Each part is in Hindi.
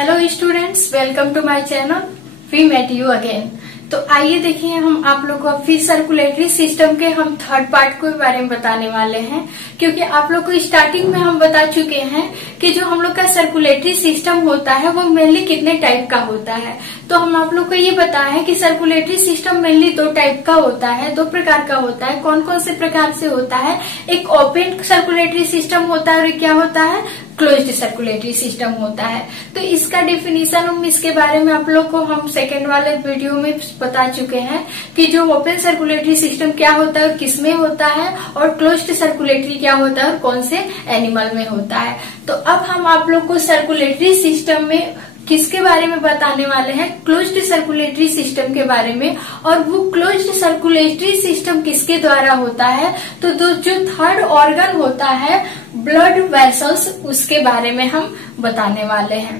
Hello students, welcome to my channel. We met you again. तो आइए देखिए, हम आप लोग को फिर सर्कुलेटरी सिस्टम के हम थर्ड पार्ट के बारे में बताने वाले हैं, क्योंकि आप लोग को स्टार्टिंग में हम बता चुके हैं कि जो हम लोग का सर्कुलेटरी सिस्टम होता है वो मेनली कितने टाइप का होता है। तो हम आप लोग को ये बताया है कि सर्कुलेटरी सिस्टम मेनली दो टाइप का होता है, दो प्रकार का होता है। कौन कौन से प्रकार से होता है? एक ओपन सर्कुलेटरी सिस्टम होता है और क्या होता है, क्लोज्ड सर्कुलेटरी सिस्टम होता है। तो इसका डेफिनेशन हम इसके बारे में आप लोग को हम सेकेंड वाले वीडियो में बता चुके हैं कि जो ओपन सर्कुलेटरी सिस्टम क्या होता है और किसमें होता है, और क्लोज्ड सर्कुलेटरी क्या होता है और कौन से एनिमल में होता है। तो अब हम आप लोग को सर्कुलेटरी सिस्टम में किसके बारे में बताने वाले हैं, क्लोज्ड सर्कुलेटरी सिस्टम के बारे में। और वो क्लोज्ड सर्कुलेटरी सिस्टम किसके द्वारा होता है, तो जो थर्ड ऑर्गन होता है ब्लड वेसल्स, उसके बारे में हम बताने वाले हैं।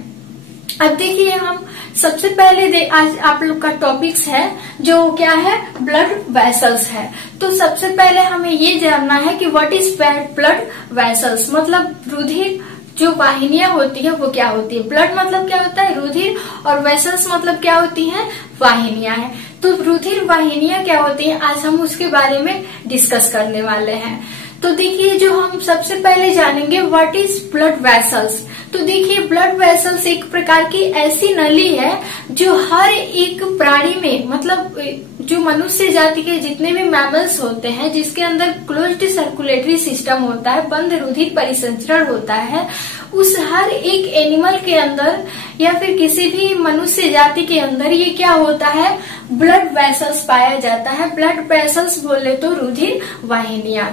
अब देखिए, हम सबसे पहले आज आप लोग का टॉपिक्स है जो क्या है, ब्लड वेसल्स है। तो सबसे पहले हमें ये जानना है कि व्हाट इज ब्लड वेसल्स, मतलब रुधिर जो वाहिनियां होती है वो क्या होती है। ब्लड मतलब क्या होता है, रुधिर, और वेसल्स मतलब क्या होती है, वाहिनियां है। तो रुधिर वाहिनियां क्या होती है, आज हम उसके बारे में डिस्कस करने वाले हैं। तो देखिए, जो हम सबसे पहले जानेंगे व्हाट इज ब्लड वेसल्स। तो देखिए, ब्लड वेसल्स एक प्रकार की ऐसी नली है जो हर एक प्राणी में, मतलब जो मनुष्य जाति के जितने भी मैमल्स होते हैं जिसके अंदर क्लोज्ड सर्कुलेटरी सिस्टम होता है, बंद रुधिर परिसंचरण होता है, उस हर एक एनिमल के अंदर या फिर किसी भी मनुष्य जाति के अंदर ये क्या होता है, ब्लड वेसल्स पाया जाता है। ब्लड वेसल्स बोले तो रुधिर वाहिनियां।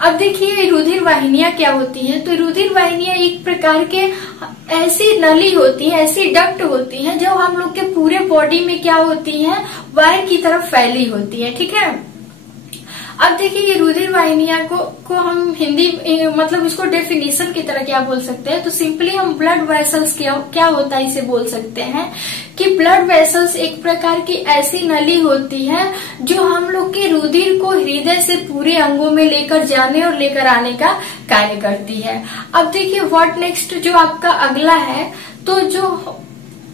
अब देखिए, रुधिर वाहिनियां क्या होती हैं, तो रुधिर वाहिनियां एक प्रकार के ऐसी नली होती है, ऐसी डक्ट होती है जो हम लोग के पूरे बॉडी में क्या होती है, वायर की तरफ फैली होती है। ठीक है। अब देखिए, ये रुधिर वाहिनियां को हम हिंदी मतलब इसको डेफिनेशन की तरह क्या बोल सकते हैं, तो सिंपली हम ब्लड वेसल्स क्या होता है इसे बोल सकते हैं कि ब्लड वेसल्स एक प्रकार की ऐसी नली होती है जो हम लोग के रुधिर को हृदय से पूरे अंगों में लेकर जाने और लेकर आने का कार्य करती है। अब देखिए, व्हाट नेक्स्ट जो आपका अगला है, तो जो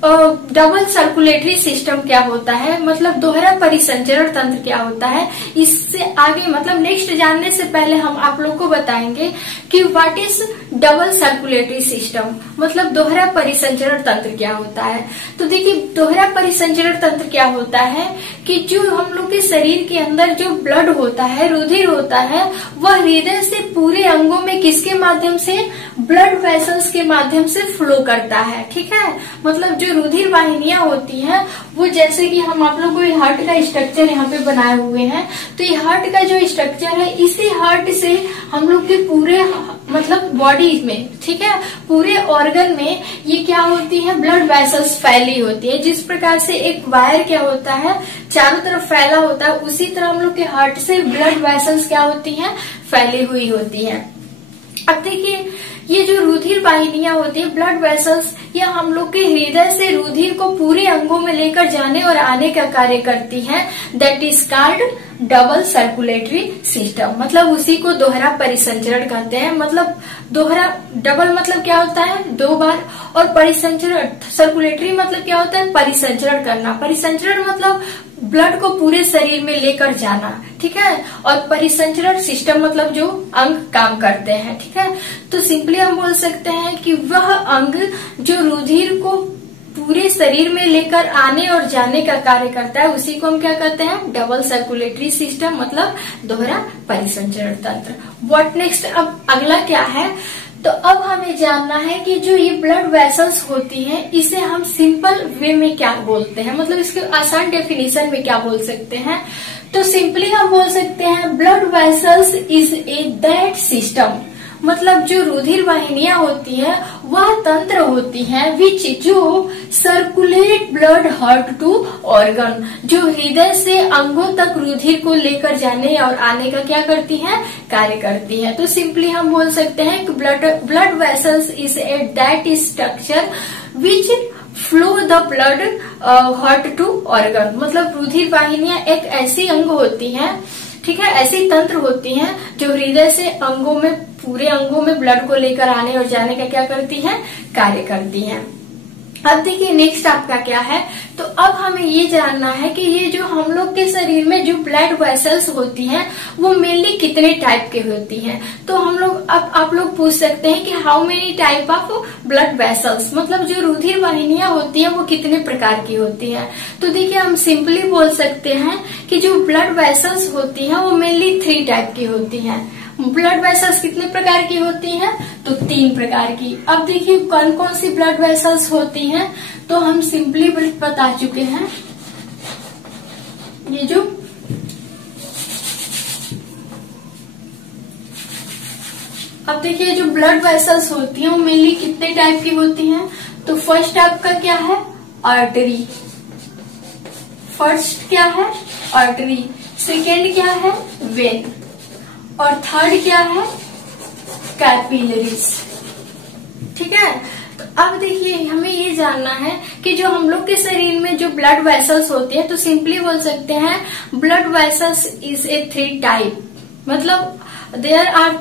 डबल सर्कुलेटरी सिस्टम क्या होता है, मतलब दोहरा परिसंचरण तंत्र क्या होता है। इससे आगे मतलब नेक्स्ट जानने से पहले हम आप लोग को बताएंगे कि what is double circulatory system, मतलब दोहरा परिसंचरण तंत्र क्या होता है। तो देखिए, दोहरा परिसंचरण तंत्र क्या होता है कि जो हम लोग के शरीर के अंदर जो ब्लड होता है, रुधिर होता है, वह हृदय से पूरे अंगों में किसके माध्यम से, ब्लड वेसल्स के माध्यम से फ्लो करता है। ठीक है। मतलब जो रुधिर वाहिनियां होती हैं वो, जैसे कि हम आप लोग को हार्ट का स्ट्रक्चर यहाँ पे बनाए हुए हैं, तो ये हार्ट का जो स्ट्रक्चर है, इसी हार्ट से हम लोग के पूरे मतलब बॉडी में, ठीक है, पूरे ऑर्गन में ये क्या होती है, ब्लड वेसल्स फैली होती है। जिस प्रकार से एक वायर क्या होता है, चारों तरफ फैला होता है, उसी तरह हम लोग के हार्ट से ब्लड वेसल्स क्या होती है, फैली हुई होती है। अब देखिए, ये जो रुधिर वाहिनियां होती है, ब्लड वेसल्स, ये हम लोग के हृदय से रुधिर को पूरे अंगों में लेकर जाने और आने का कार्य करती है। That is called double circulatory system, मतलब उसी को दोहरा परिसंचरण कहते हैं। मतलब दोहरा, डबल मतलब क्या होता है, दो बार, और परिसंचरण सर्कुलेटरी मतलब क्या होता है, परिसंचरण करना। परिसंचरण मतलब ब्लड को पूरे शरीर में लेकर जाना। ठीक है। और परिसंचरण सिस्टम मतलब जो अंग काम करते हैं। ठीक है। तो सिंपली हम बोल सकते हैं कि वह अंग जो रुधिर को पूरे शरीर में लेकर आने और जाने का कार्य करता है, उसी को हम क्या कहते हैं, डबल सर्कुलेटरी सिस्टम, मतलब दोहरा परिसंचरण तंत्र। व्हाट नेक्स्ट, अब अगला क्या है, तो अब हमें जानना है कि जो ये ब्लड वेसल्स होती हैं, इसे हम सिंपल वे में क्या बोलते हैं, मतलब इसके आसान डेफिनेशन में क्या बोल सकते हैं। तो सिंपली हम बोल सकते हैं blood vessels is a that system, मतलब जो रुधिर वाहिनियां होती हैं वह तंत्र होती हैं विच जो circulate blood heart to organ, जो हृदय से अंगों तक रुधिर को लेकर जाने और आने का क्या करती हैं, कार्य करती हैं। तो सिंपली हम बोल सकते हैं कि blood vessels is a that structure which flow the blood heart to organ, मतलब रुधिर वाहिनियां एक ऐसी अंग होती हैं, ठीक है, ऐसी तंत्र होती हैं जो हृदय से अंगों में, पूरे अंगों में ब्लड को लेकर आने और जाने का क्या करती हैं, कार्य करती हैं। अब देखिए नेक्स्ट आपका क्या है, तो अब हमें ये जानना है कि ये जो हम लोग के शरीर में जो ब्लड वेसल्स होती हैं वो मेनली कितने टाइप की होती हैं। तो हम लोग अब आप लोग पूछ सकते हैं कि how many type of blood vessels, मतलब जो रुधिर वाहिनियां होती हैं वो कितने प्रकार की होती हैं। तो देखिए हम सिंपली बोल सकते हैं कि जो ब्लड वेसल्स होती हैं वो मेनली 3 टाइप की होती हैं। ब्लड वेसल्स कितने प्रकार की होती हैं, तो 3 प्रकार की। अब देखिए कौन कौन सी ब्लड वेसल्स होती हैं, तो हम सिंपली बता चुके हैं। ये जो अब देखिए जो ब्लड वेसल्स होती हैं वो मेनली कितने टाइप की होती हैं। तो फर्स्ट आपका क्या है, आर्टरी। फर्स्ट क्या है, आर्टरी। सेकेंड क्या है, वेन। और थर्ड क्या है, कैपिलरीज। ठीक है। तो अब देखिए हमें ये जानना है कि जो हम लोग के शरीर में जो ब्लड वेसल्स होते हैं, तो सिंपली बोल सकते हैं blood vessels is a 3 type, मतलब there are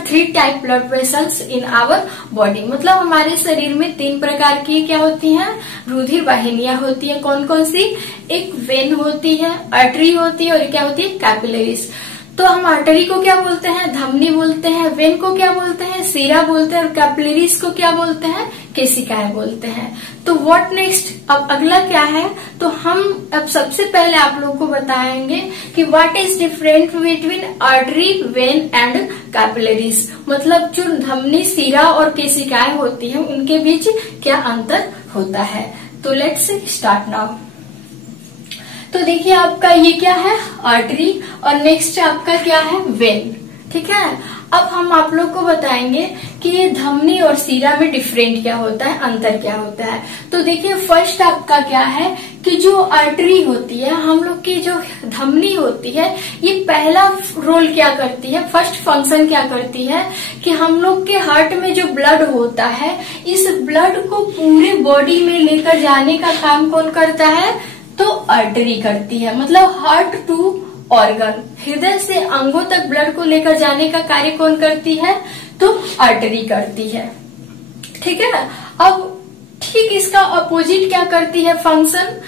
3 type blood vessels in our body. मतलब हमारे शरीर में 3 प्रकार की क्या होती हैं, रुधिर वाहिनियां होती हैं। कौन कौन सी, एक वेन होती है, आर्टरी होती है और क्या होती है, कैपिलरीज। तो हम आर्टरी को क्या बोलते हैं, धमनी बोलते हैं। वेन को क्या बोलते हैं, सीरा बोलते हैं। और कैपिलरीज को क्या बोलते हैं, केशिकाएं बोलते हैं। तो व्हाट नेक्स्ट, अब अगला क्या है, तो हम अब सबसे पहले आप लोगों को बताएंगे कि what is different between artery, when and capillaries. मतलब जो धमनी, सीरा और केशिकाएं होती हैं उनके बीच क्या अंतर होता है। तो लेट्स स्टार्ट नाउ। तो देखिए आपका ये क्या है, आर्टरी, और नेक्स्ट आपका क्या है, वेन। ठीक है। अब हम आप लोग को बताएंगे कि ये धमनी और सीरा में डिफरेंट क्या होता है, अंतर क्या होता है। तो देखिए फर्स्ट आपका क्या है कि जो आर्टरी होती है, हम लोग की जो धमनी होती है, ये पहला रोल क्या करती है, फर्स्ट फंक्शन क्या करती है कि हम लोग के हार्ट में जो ब्लड होता है, इस ब्लड को पूरे बॉडी में लेकर जाने का काम कौन करता है, तो आर्टरी करती है। मतलब हार्ट टू ऑर्गन, हृदय से अंगों तक ब्लड को लेकर जाने का कार्य कौन करती है, तो आर्टरी करती है। ठीक है। अब ठीक इसका अपोजिट क्या करती है फंक्शन,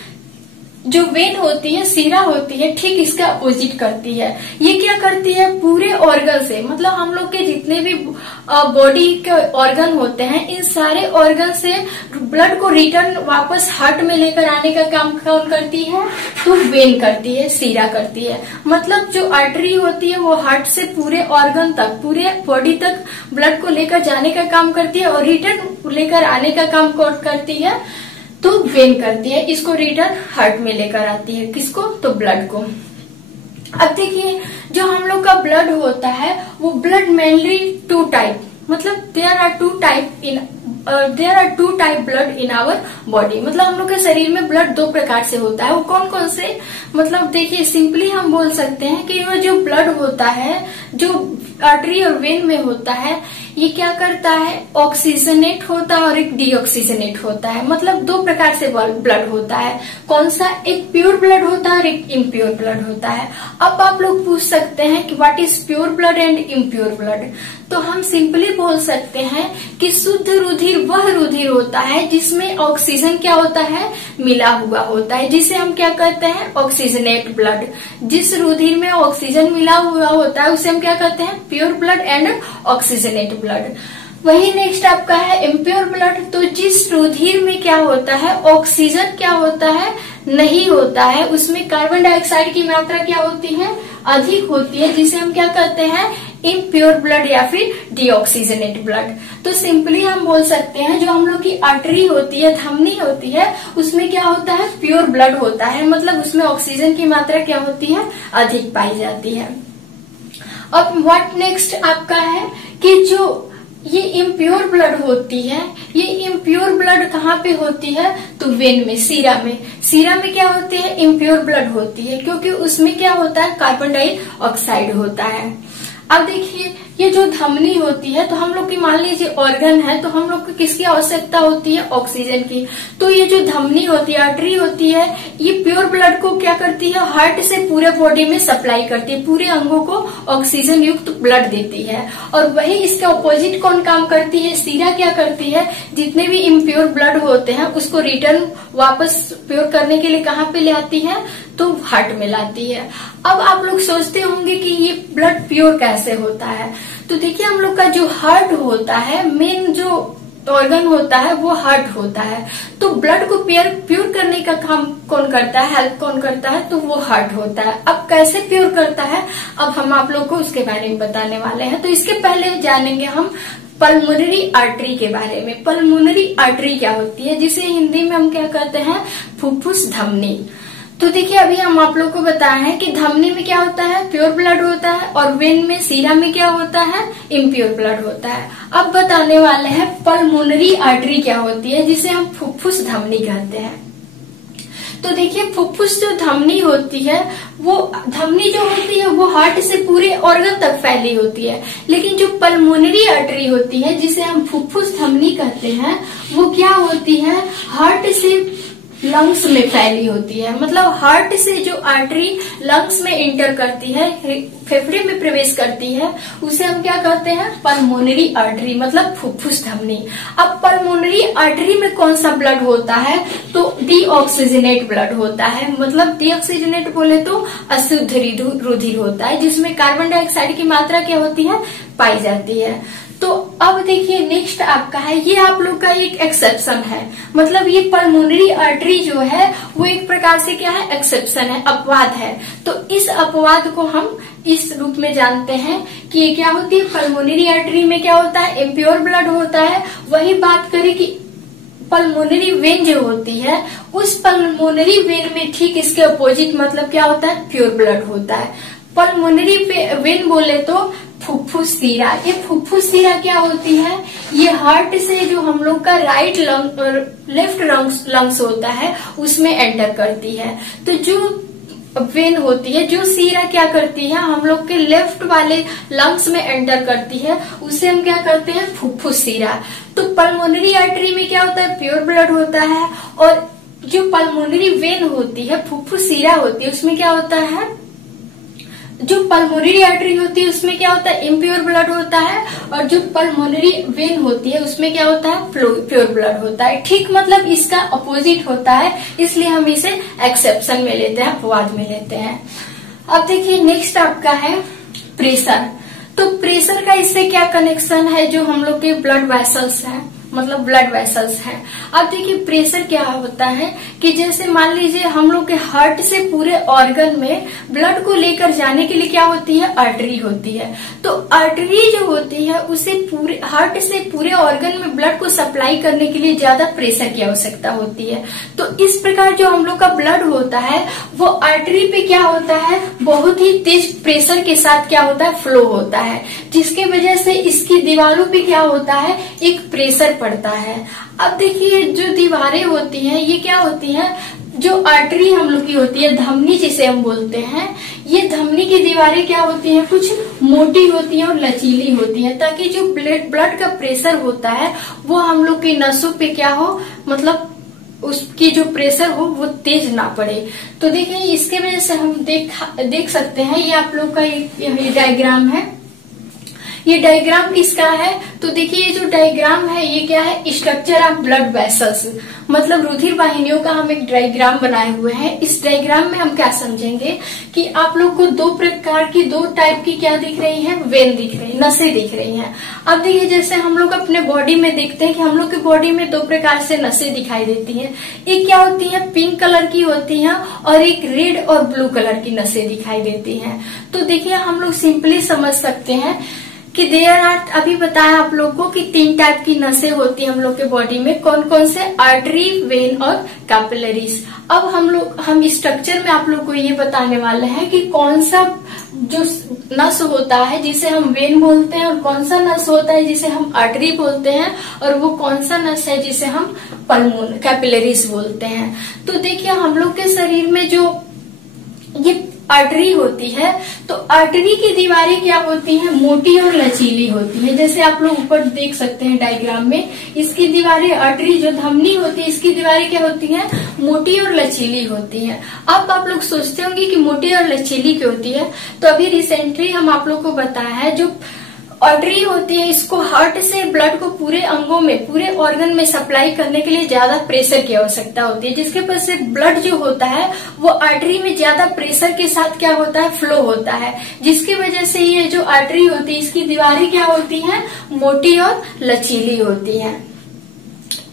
जो वेन होती है, सीरा होती है, ठीक इसका अपोजिट करती है। ये क्या करती है, पूरे ऑर्गन से, मतलब हम लोग के जितने भी बॉडी के ऑर्गन होते हैं, इन सारे ऑर्गन से ब्लड को रिटर्न वापस हार्ट में लेकर आने का काम कौन करती है, तो वेन करती है, सीरा करती है। मतलब जो आर्टरी होती है वो हार्ट से पूरे ऑर्गन तक, पूरे बॉडी तक ब्लड को लेकर जाने का काम करती है, और रिटर्न लेकर आने का काम कौन करती है, तो वेन करती है। इसको रिटर्न हार्ट में लेकर आती है, किसको, तो ब्लड को। अब देखिए जो हम लोग का ब्लड होता है वो ब्लड मेनली 2 टाइप, मतलब there are 2 type blood in our body. मतलब हम लोग के शरीर में ब्लड 2 प्रकार से होता है। वो कौन कौन से, मतलब देखिए सिंपली हम बोल सकते हैं कि वो जो ब्लड होता है, जो आर्टरी और वेन में होता है, ये क्या करता है, ऑक्सीजनेट होता है और एक डीऑक्सीजनेट होता है। मतलब 2 प्रकार से ब्लड होता है। कौन सा, एक प्योर ब्लड होता है और एक इम्प्योर ब्लड होता है। अब आप लोग पूछ सकते हैं कि what is pure blood and impure blood. तो हम सिंपली बोल सकते हैं कि शुद्ध रुधिर वह रुधिर होता है जिसमें ऑक्सीजन क्या होता है, मिला हुआ होता है, जिसे हम क्या कहते हैं, ऑक्सीजनेट ब्लड। जिस रुधिर में ऑक्सीजन मिला हुआ होता है उसे हम क्या कहते हैं, pure blood and oxygenate blood. वही नेक्स्ट आपका है इम्प्योर ब्लड। तो जिस रुधिर में क्या होता है, ऑक्सीजन क्या होता है, नहीं होता है, उसमें कार्बन डाइऑक्साइड की मात्रा क्या होती है, अधिक होती है, जिसे हम क्या कहते हैं, इम्प्योर ब्लड या फिर डीऑक्सीजनेट ब्लड। तो सिंपली हम बोल सकते हैं जो हम लोग की आर्टरी होती है, धमनी होती है, उसमें क्या होता है, प्योर ब्लड होता है, मतलब उसमें ऑक्सीजन की मात्रा क्या होती है, अधिक पाई जाती है। अब व्हाट नेक्स्ट आपका है कि जो ये इम्प्योर ब्लड होती है, ये इम्प्योर ब्लड कहाँ पे होती है, तो वेन में, सीरा में। सीरा में क्या होती है, इम्प्योर ब्लड होती है, क्योंकि उसमें क्या होता है, कार्बन डाइऑक्साइड होता है। अब देखिए ये जो धमनी होती है, तो हम लोग की मान लीजिए ऑर्गन है, तो हम लोग को किसकी आवश्यकता होती है? ऑक्सीजन की। तो ये जो धमनी होती है, आर्टरी होती है, ये प्योर ब्लड को क्या करती है? हार्ट से पूरे बॉडी में सप्लाई करती है, पूरे अंगों को ऑक्सीजन युक्त ब्लड देती है। और वही इसके ऑपोजिट कौन काम करती है? सीरा क्या करती है? जितने भी इम्प्योर ब्लड होते हैं उसको रिटर्न वापस प्योर करने के लिए कहाँ पे ले आती है? तो हार्ट में लाती है। अब आप लोग सोचते होंगे कि ये ब्लड प्योर कैसे होता है। तो देखिए, हम लोग का जो हार्ट होता है, मेन जो ऑर्गन होता है वो हार्ट होता है। तो ब्लड को प्योर करने का काम कौन करता है? हेल्प कौन करता है? तो वो हार्ट होता है। अब कैसे प्योर करता है, अब हम आप लोग को उसके बारे में बताने वाले हैं। तो इसके पहले जानेंगे हम पल्मोनरी आर्टरी के बारे में। पल्मोनरी आर्टरी क्या होती है, जिसे हिंदी में हम क्या कहते हैं? फुफ्फुस धमनी। तो देखिए, अभी हम आप लोग को बताए हैं कि धमनी में क्या होता है? प्योर ब्लड होता है, और वेन में, सीरा में क्या होता है? इम्प्योर ब्लड होता है। अब बताने वाले हैं पल्मोनरी आर्टरी क्या होती है, जिसे हम फुफ्फुस धमनी कहते हैं। तो देखिए, फुफ्फुस जो धमनी होती है, वो धमनी जो होती है वो हार्ट से पूरे ऑर्गन तक फैली होती है। लेकिन जो पल्मोनरी आर्टरी होती है, जिसे हम फुफ्फुस धमनी कहते हैं, वो क्या होती है? हार्ट से लंग्स में फैली होती है। मतलब हार्ट से जो आर्टरी लंग्स में इंटर करती है, फेफड़े में प्रवेश करती है, उसे हम क्या कहते हैं? पल्मोनरी आर्टरी, मतलब फुफ्फुस धमनी। अब पल्मोनरी आर्टरी में कौन सा ब्लड होता है? तो डीऑक्सीजनेट ब्लड होता है। मतलब डीऑक्सीजनेट बोले तो अशुद्ध रुधिर होता है, जिसमें कार्बन डाइऑक्साइड की मात्रा क्या होती है? पाई जाती है। तो अब देखिए, नेक्स्ट आपका है, ये आप लोग का एक एक्सेप्शन है। मतलब ये पल्मोनरी आर्टरी जो है वो एक प्रकार से क्या है? एक्सेप्शन है, अपवाद है। तो इस अपवाद को हम इस रूप में जानते हैं कि ये क्या होती है? पल्मोनरी आर्टरी में क्या होता है? इम्प्योर ब्लड होता है। वही बात करें कि पल्मोनरी वेन जो होती है, उस पल्मोनरी वेन में ठीक इसके अपोजिट मतलब क्या होता है? प्योर ब्लड होता है। पल्मोनरी वेन बोले तो फुफ्फुस सीरा। ये फुफ्फुस सीरा क्या होती है? ये हार्ट से जो हम लोग का राइट लंग और लेफ्ट लंग्स होता है, उसमें एंटर करती है। तो जो वेन होती है, जो सीरा क्या करती है? हम लोग के लेफ्ट वाले लंग्स में एंटर करती है, उसे हम क्या करते हैं? फुफ्फुस सीरा। तो पल्मोनरी आर्टरी में क्या होता है? प्योर ब्लड होता है। और जो पल्मोनरी वेन होती है, फुफ्फुस सीरा होती है, उसमें क्या होता है? जो पल्मोनरी आर्टरी होती है उसमें क्या होता है? इम्प्योर ब्लड होता है। और जो पल्मोनरी वेन होती है उसमें क्या होता है? प्योर ब्लड होता है। ठीक, मतलब इसका अपोजिट होता है, इसलिए हम इसे एक्सेप्शन में लेते हैं, अपवाद में लेते हैं। अब देखिए, नेक्स्ट आपका है प्रेशर। तो प्रेशर का इससे क्या कनेक्शन है? जो हम लोग के ब्लड वेसल्स है, मतलब ब्लड वेसल्स हैं। अब देखिए, प्रेशर क्या होता है कि जैसे मान लीजिए हम लोग के हार्ट से पूरे ऑर्गन में ब्लड को लेकर जाने के लिए क्या होती है? आर्टरी होती है। तो आर्टरी जो होती है उसे पूरे हार्ट से पूरे ऑर्गन में ब्लड को सप्लाई करने के लिए ज्यादा प्रेशर की आवश्यकता होती है। तो इस प्रकार जो हम लोग का ब्लड होता है वो आर्टरी पे क्या होता है? बहुत ही तेज प्रेशर के साथ क्या होता है? फ्लो होता है, जिसके वजह से इसकी दीवारों पे क्या होता है? एक प्रेशर पड़ता है। अब देखिए, जो दीवारें होती हैं ये क्या होती हैं? जो आर्टरी हम लोग की होती है, धमनी जिसे हम बोलते हैं, ये धमनी की दीवारें क्या होती हैं? कुछ मोटी होती हैं और लचीली होती हैं, ताकि जो ब्लड का प्रेशर होता है वो हम लोग की नसों पे क्या हो? मतलब उसकी जो प्रेशर हो वो तेज ना पड़े। तो देखिए, इसके वजह से हम देख सकते हैं, ये आप लोग का ये डायग्राम है। ये डायग्राम इसका है। तो देखिए, ये जो डायग्राम है ये क्या है? स्ट्रक्चर ऑफ ब्लड वेसल्स, मतलब रुधिर वाहिनियों का हम एक डायग्राम बनाए हुए हैं। इस डायग्राम में हम क्या समझेंगे कि आप लोग को दो प्रकार की, दो टाइप की क्या दिख रही है? वेन दिख रही है, नसें दिख रही हैं। अब देखिए, जैसे हम लोग अपने बॉडी में देखते हैं कि हम लोग की बॉडी में दो प्रकार से नसें दिखाई देती हैं। एक क्या होती है? पिंक कलर की होती है, और एक रेड और ब्लू कलर की नसें दिखाई देती हैं। तो देखिए, हम लोग सिंपली समझ सकते हैं कि देयर आर, अभी बताया आप लोग को कि 3 टाइप की नसें होती है हम लोग के बॉडी में। कौन कौन से? आर्टरी, वेन और कैपिलरीज। अब हम स्ट्रक्चर में आप लोग को ये बताने वाले हैं कि कौन सा जो नस होता है जिसे हम वेन बोलते हैं, और कौन सा नस होता है जिसे हम आर्टरी बोलते हैं, और वो कौन सा नस है जिसे हम कैपिलरीज बोलते हैं। तो देखिए, हम लोग के शरीर में जो ये आर्टरी होती है, तो आर्टरी की दीवारें क्या होती हैं, मोटी और लचीली होती है। जैसे आप लोग ऊपर देख सकते हैं डायग्राम में, इसकी दीवारें, आर्टरी जो धमनी होती है इसकी दीवारें क्या होती हैं, मोटी और लचीली होती हैं। अब आप लोग सोचते होंगे कि मोटी और लचीली क्यों होती है, तो अभी रिसेंटली हम आप लोग को बताया है, जो आर्टरी होती है इसको हार्ट से ब्लड को पूरे अंगों में, पूरे ऑर्गन में सप्लाई करने के लिए ज्यादा प्रेशर की आवश्यकता होती है, जिसके वजह से ब्लड जो होता है वो आर्टरी में ज्यादा प्रेशर के साथ क्या होता है, फ्लो होता है, जिसकी वजह से ये जो आर्टरी होती है इसकी दीवारें क्या होती हैं, मोटी और लचीली होती हैं।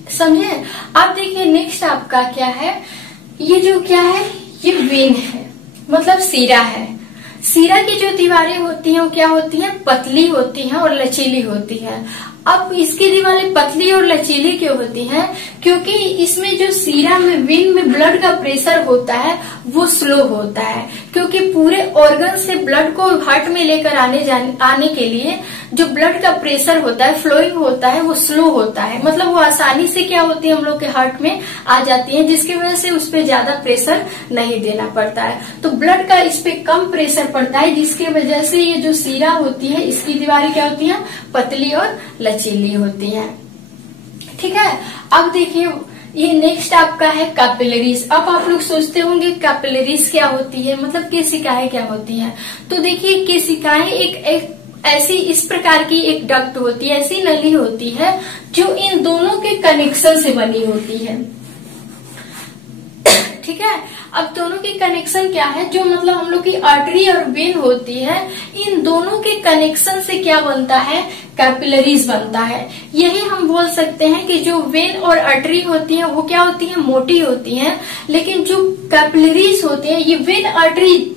समझे। अब देखिए नेक्स्ट आपका क्या है, ये जो क्या है, ये वेन है, मतलब सीरा है। सीरा की जो दीवारें होती हैं वो क्या होती हैं, पतली होती हैं और लचीली होती हैं। अब इसकी दीवारें पतली और लचीली क्यों होती हैं, क्योंकि इसमें जो सीरा में, वेन में ब्लड का प्रेशर होता है वो स्लो होता है, क्योंकि पूरे ऑर्गन से ब्लड को हार्ट में लेकर आने के लिए जो ब्लड का प्रेशर होता है, फ्लोइंग होता है, वो स्लो होता है, मतलब वो आसानी से क्या होती है, हम लोग के हार्ट में आ जाती है, जिसकी वजह से उस पर ज्यादा प्रेशर नहीं देना पड़ता है। तो ब्लड का इस पे कम प्रेशर पड़ता है, जिसकी वजह से ये जो सीरा होती है इसकी दीवारें क्या होती है, पतली और लचीली होती है। ठीक है। अब देखिए ये नेक्स्ट आपका है कैपिलरीज। अब आप लोग सोचते होंगे कैपिलरीज क्या होती है, मतलब केशिकाएं क्या होती हैं। तो देखिए केशिकाएं एक ऐसी इस प्रकार की एक डक्ट होती है, ऐसी नली होती है जो इन दोनों के कनेक्शन से बनी होती है। ठीक है। अब दोनों की कनेक्शन क्या है, जो मतलब हम लोग की आर्टरी और वेन होती है, इन दोनों के कनेक्शन से क्या बनता है, कैपिलरीज बनता है। यही हम बोल सकते हैं कि जो वेन और आर्टरी होती है वो क्या होती है, मोटी होती है, लेकिन जो कैपिलरीज होती है ये वेन आर्टरी,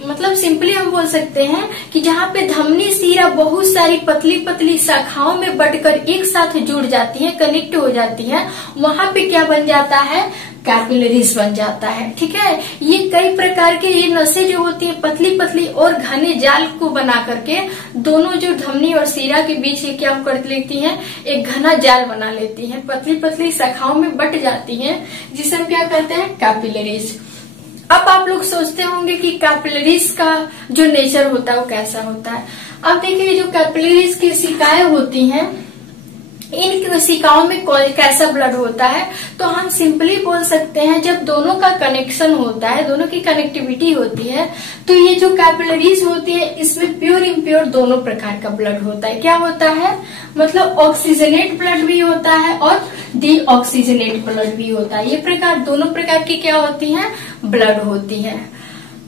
मतलब सिंपली हम बोल सकते हैं कि जहाँ पे धमनी सीरा बहुत सारी पतली पतली शाखाओं में बटकर एक साथ जुड़ जाती है, कनेक्ट हो जाती है, वहां पे क्या बन जाता है, कैपिलरीज बन जाता है। ठीक है। ये कई प्रकार के ये नसें जो होती है पतली पतली और घने जाल को बना करके दोनों जो धमनी और सीरा के बीच क्या कर लेती हैं, एक घना जाल बना लेती हैं, पतली पतली शाखाओं में बट जाती हैं, जिसे हम क्या कहते हैं, कैपिलरीज। अब आप लोग सोचते होंगे कि कैपिलरीज का जो नेचर होता है वो कैसा होता है। अब देखिए जो कैपिलरीज की कोशिकाएं होती हैं, इन कोशिकाओं में कैसा ब्लड होता है, तो हम सिंपली बोल सकते हैं जब दोनों का कनेक्शन होता है, दोनों की कनेक्टिविटी होती है, तो ये जो कैपिलरीज होती है इसमें प्योर इम्प्योर दोनों प्रकार का ब्लड होता है। क्या होता है, मतलब ऑक्सीजनेट ब्लड भी होता है और डीऑक्सीजनेट ब्लड भी होता है। ये प्रकार दोनों प्रकार की क्या होती है, ब्लड होती है।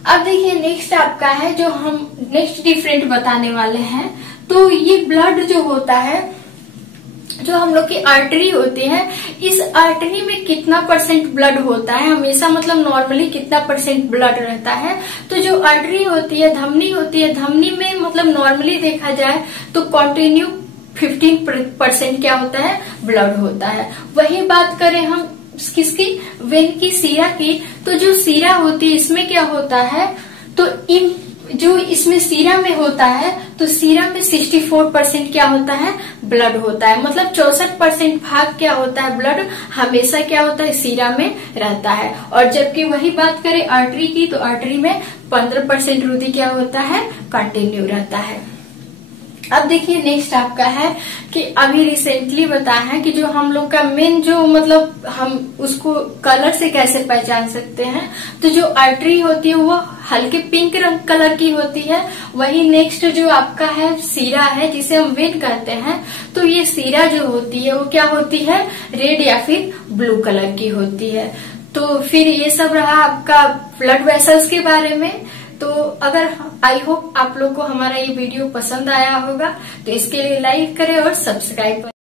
अब देखिए नेक्स्ट आपका है, जो हम नेक्स्ट डिफरेंट बताने वाले हैं, तो ये ब्लड जो होता है, जो हम लोग की आर्टरी होती है, इस आर्टरी में कितना परसेंट ब्लड होता है, हमेशा मतलब नॉर्मली कितना परसेंट ब्लड रहता है। तो जो आर्टरी होती है, धमनी होती है, धमनी में मतलब नॉर्मली देखा जाए तो कंटिन्यू 15% क्या होता है, ब्लड होता है। वही बात करें हम किसकी, वेन की, सीरा की, तो जो सीरा होती है इसमें क्या होता है, तो जो इसमें सीरा में होता है, तो सीरा में 64% क्या होता है, ब्लड होता है, मतलब 64% भाग क्या होता है, ब्लड हमेशा क्या होता है, सीरा में रहता है। और जबकि वही बात करें आर्टरी की, तो आर्टरी में 15% रुधिर क्या होता है, कंटिन्यू रहता है। अब देखिए नेक्स्ट आपका है कि अभी रिसेंटली बताया है कि जो हम लोग का मेन जो मतलब हम उसको कलर से कैसे पहचान सकते हैं, तो जो आर्टरी होती है वो हल्के पिंक रंग कलर की होती है। वही नेक्स्ट जो आपका है सीरा है, जिसे हम वेन कहते हैं, तो ये सीरा जो होती है वो क्या होती है, रेड या फिर ब्लू कलर की होती है। तो फिर ये सब रहा आपका ब्लड वेसल्स के बारे में। तो अगर आई होप आप लोग को हमारा ये वीडियो पसंद आया होगा, तो इसके लिए लाइक करें और सब्सक्राइब करें।